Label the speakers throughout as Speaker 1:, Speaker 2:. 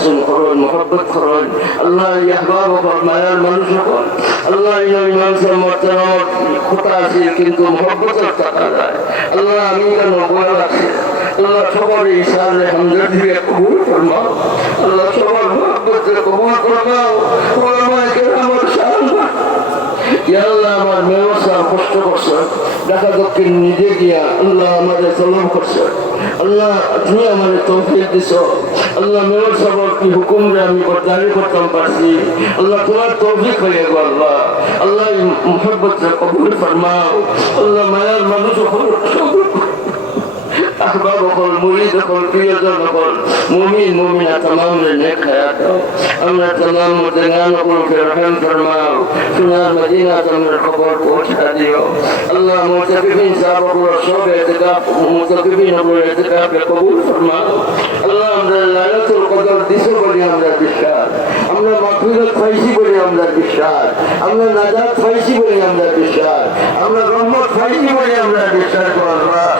Speaker 1: পছন্দ করুন, মহব্বত করুন। আল্লাহ ইয়াহবাব মায়ার মানুষ হল আল্লাহ খোটা আছে, কিন্তু মহব্বতের টাকা আল্লাহ আমি আল্লাহ সবার ইশারে হামদর্দিকে কবুল আল্লাহ সবার কবুল ইয়া আল্লাহ, আমার মেয়সা কষ্ট করছে দেখা দক্ষিণ নিজে গিয়া আল্লাহ আমাদের তলব করছে। আল্লাহ তুমি আমাদের তৌফিক দিছ। আল্লাহ মেয়র সাহেব কি হুকুম রে আমি বরদারি করতাম পারছি। আল্লাহ তোমার তৌফিক হয়ে গো আল্লাহ। আল্লাহ মোহাম্মদ কবুল ফরমাও। আল্লাহ মায়ার মানুষ আহবাবকল, মুরিদকল, প্রিয়জনকল, মুমিন, মুমিনা, তমাম রে নেক হায়াত। দাও আমরা তমাম মুদিনানকল কে রহম ফরমাও। সুনার মদিনা তোমার খবর পৌঁছা দিও। আল্লাহ মুতাফিফিন সাহাবকল সব এতেকাফ, মুতাফিফিন হবল এতেকাফ কবুল ফরমাও। আল্লাহ আমরা লাইলাতুল কদর দিছো বলি আমরা বিশ্বাস। আমরা মাগফিরাত পাইছি বলি আমরা বিশ্বাস। আমরা নাজাত পাইছি বলি আমরা বিশ্বাস। আমরা রহমত পাইছি বলি আমরা বিশ্বাস করবা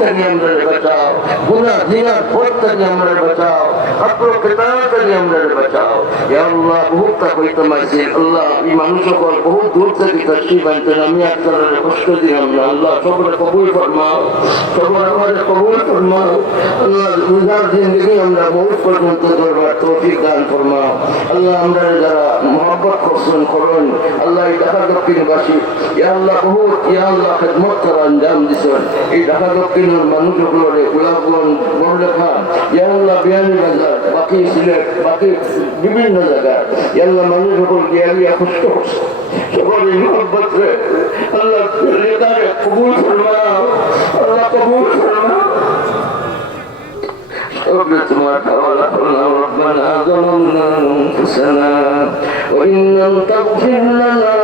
Speaker 1: থেকে আমরা বাঁচাও। গুনা দিনার পথ থেকে আমরা বাঁচাও। আপনার কেতাব থেকে আমরা বাঁচাও। আল্লাহ, বহুত তা আমাদের জিন্দগি আমরা বহুত পর্যন্ত আল্লাহ, আমরা যারা মহব্বত করছেন, করুন। আল্লাহ দক্ষিণবাসী আল্লাহ, বহুত আল্লাহ, খেদমত করা আঞ্জাম এই ঢাকা দক্ষিণের মানুষগুলোরে গোলাপগঞ্জ বড়লেখা ইয়া আল্লাহ বিয়ানি বাজার বাকি সিলেট বাকি বিভিন্ন জায়গায় ইয়া আল্লাহ মানুষ সকল গিয়া গিয়া কষ্ট করছে সকলের মহব্বত রে আল্লাহ রেদারে কবুল ফরমাও আল্লাহ কবুল ফরমাও ربنا ربنا ظلمنا أنفسنا وإن لم تغفر لنا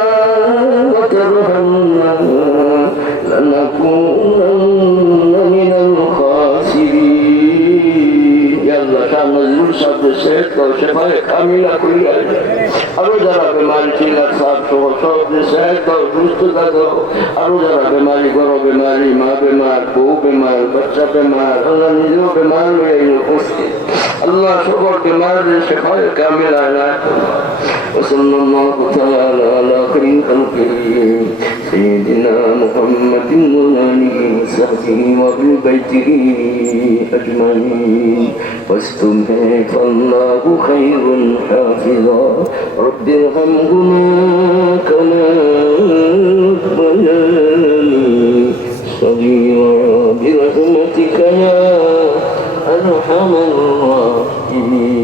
Speaker 1: শেখ নজরুল শব্দ শেখ সেভাবে কামিলা করিয়া আরও যারা বেমারি ছিল শব্দ শেখ সুস্থ থাকো। আরও যারা বেমারি বেমারি, মা বেমার الله شكر اللہ نیزو الكامل على نفوس کے اللہ شکر بیمار دے شفای کامل محمد مولانا صحبه وابن بيته أجمعين واستمه فالله خير حافظا رب ارحمهما كما أرحم الراحمين.